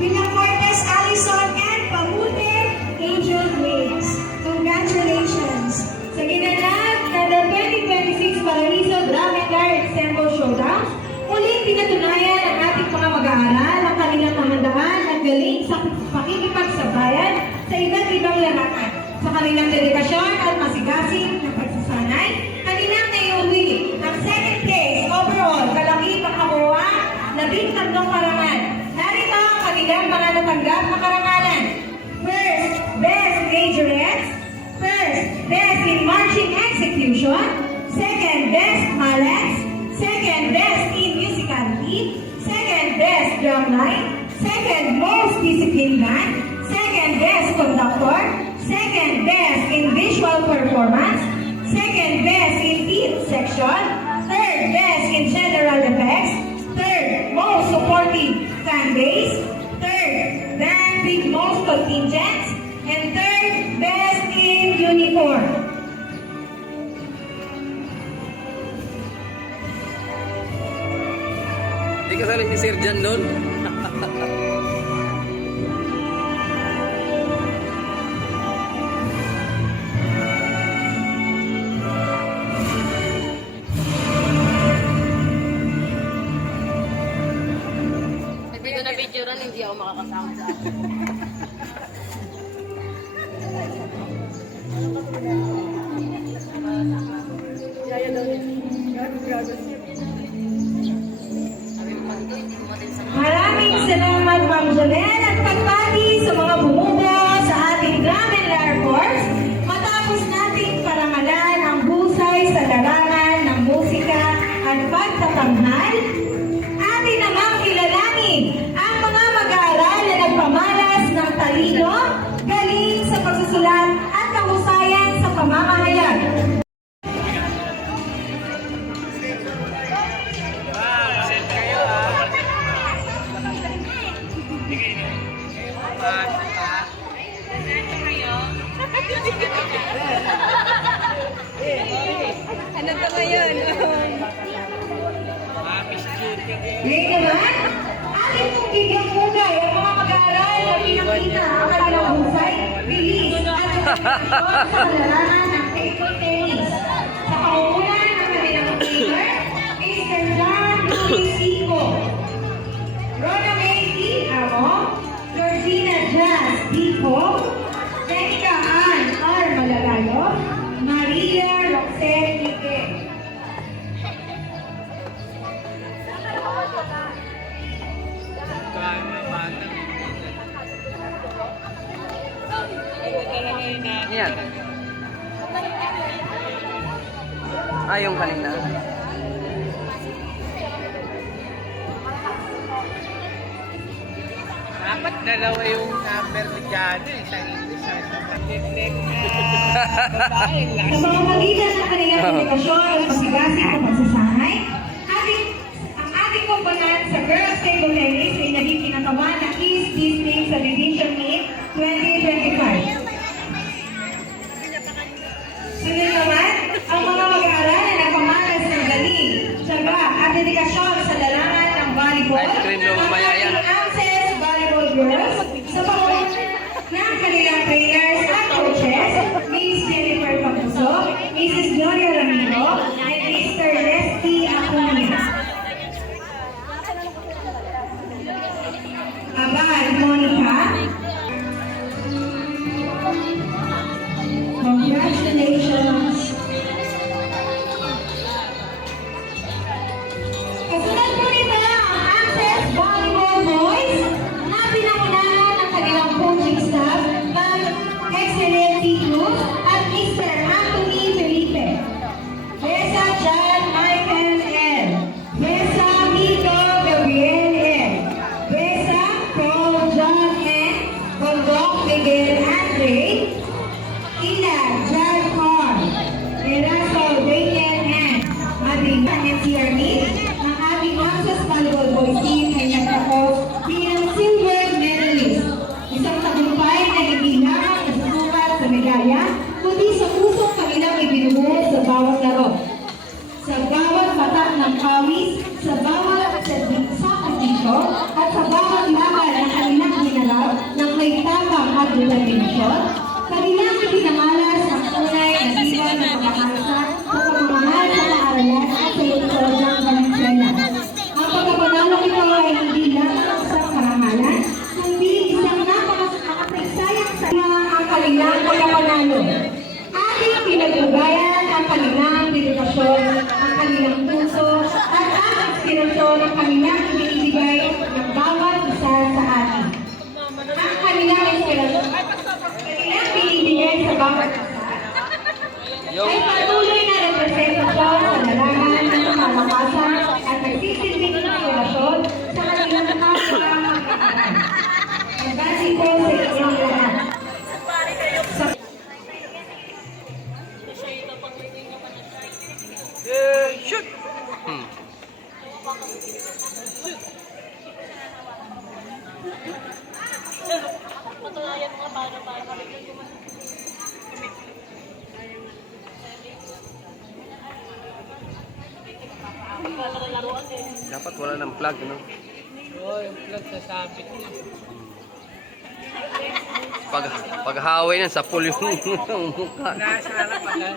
Villacortes Allison and Pamute Angel Wings. Congratulations! Sa ginanap na the 2026 Paraiso Dramicar Extempo Showdown, muling pinatunayan ang ating mga mag-aaral ang kanilang kahandaan at galing sa pakikipagsabayan sa iba't ibang larangan. Sa kanilang dedikasyon at masigasig na pagsasanay, kanilang naiuwi ang second place overall kalakip ang kabuuan 13 karangan. Narito ang kanilang mga natanggap na karangalan. First, Best Majorette. First, Best in Marching Execution. Second, Best Mallets. Second, Best in Musicality. Second, Best Drumline. Second, Most Disciplined Band. Second, Best Conductor. Second, Best in Visual Performance. Second, Best in Theater Section. Third, Best in General Effects. Third, Most Supportive Fan Base. Third, Band with Most Contingents. And third, Best in Uniform. Hindi kasali si Sir Jan doon. Dito na video rin, hindi ako makakasama sa akin. Maraming salamat, Ma'am Janelle, at pagpati sa mga bumubuo sa ating Drum and Lyre Corps. Matapos nating parangalan ang husay sa larangan ng musika at pagtatanghal, atin namang kilalanin ang mga mag-aaral na nagpamalas ng talino, galing sa pagsusulat at kahusayan sa pamamahayag. Ano ba ngayon? Ngayon naman, atin pong bigyan mugay ang mga mag-aaral na pinakita ang kanilang husay, bilis at determinasyon sa larangan ng table tennis. Sa pangungunan ng kanilang trainer, Mr. John Luis Ico, Rona May D. Amo, Georgina Jazz Dico, Jenica Ann R. Malagayo, Maria Roxette Lique. Yan. Yung kanina. Dapat dalawa yung number ni Johnny. Isang English, isang Pag-click na babae. Sa mga magitan ng kanilang dedikasyon at pasigasig na pagsasanay, ang ating kumbanan sa Girls Table Tennis ay naging kinakawan ng East District sa Division Meet 2025. Sunod naman, ang mga mag-aaral na nagpamalas ng galing, tiyaga at dedikasyon sa larangan ng volleyball, Ice cream daw mamaya yan. ang Access Volleyball Girls sa pamamagitan ng kanilang trainers at coaches, Miss Jennifer Papuso, Mrs. Gloria Ramiro, and Mr. Leslie Acuña. Abad Monica, congratulations. Kasunod po nito ang Access Volleyball Boys na pinangunahan ng kanilang coaching staff, Ma'am Excellent T. Cruz at Mr. Anthony Felipe. Besa John Michael L. Besa Mito Gabriel L. Besa Paul John Patunayan mo nga paano tayo. Laruan eh. Dapat wala ng plug, no? Oo, yung plug sa sabit niya. Pag paghaway na sa pool yung mukha. Nasa harap pa lang.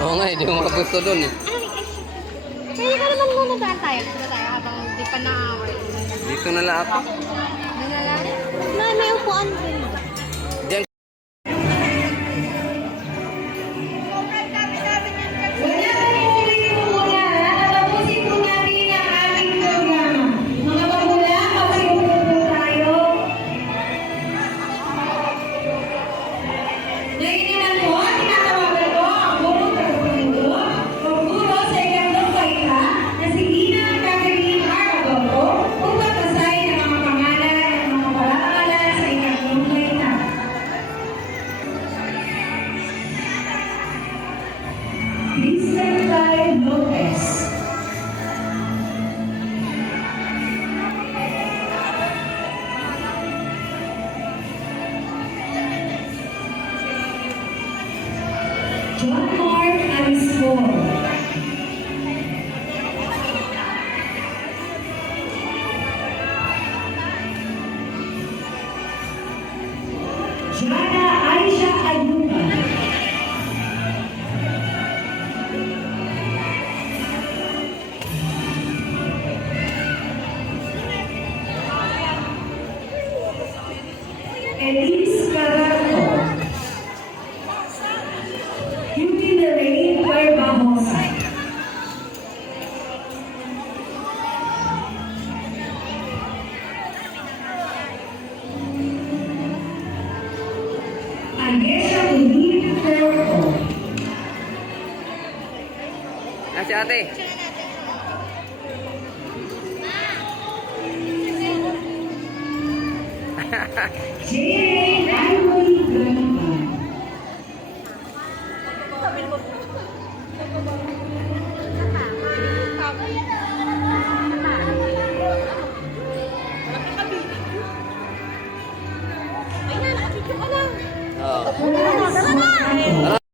Oo nga, hindi mo makagusto doon eh. Kaya ka naman muna daan tayo. Dito tayo habang di pa na-hour. Dito na lang ako. Ano na lang? May upuan din. Diyan. Wala kami ulit po muna. Tatapusin po natin ang ating programa. Mga magulang, magsiupo po tayo. Ngayon naman po, tinatawagan ko ang buong tagapagmundo o guro sa ikandong kaita na si Gina Catherine Aragoto upang basahin ang mga pangalan at mga parangalan sa ikandong kaita. Kristen Clyde Lopez. John Mark Arismore. Jana Aisha Ayuba. Elise Carraro. Yuki Lorraine Barbajosa. Agesa Udin Ferro. Ah, si ate. J.A.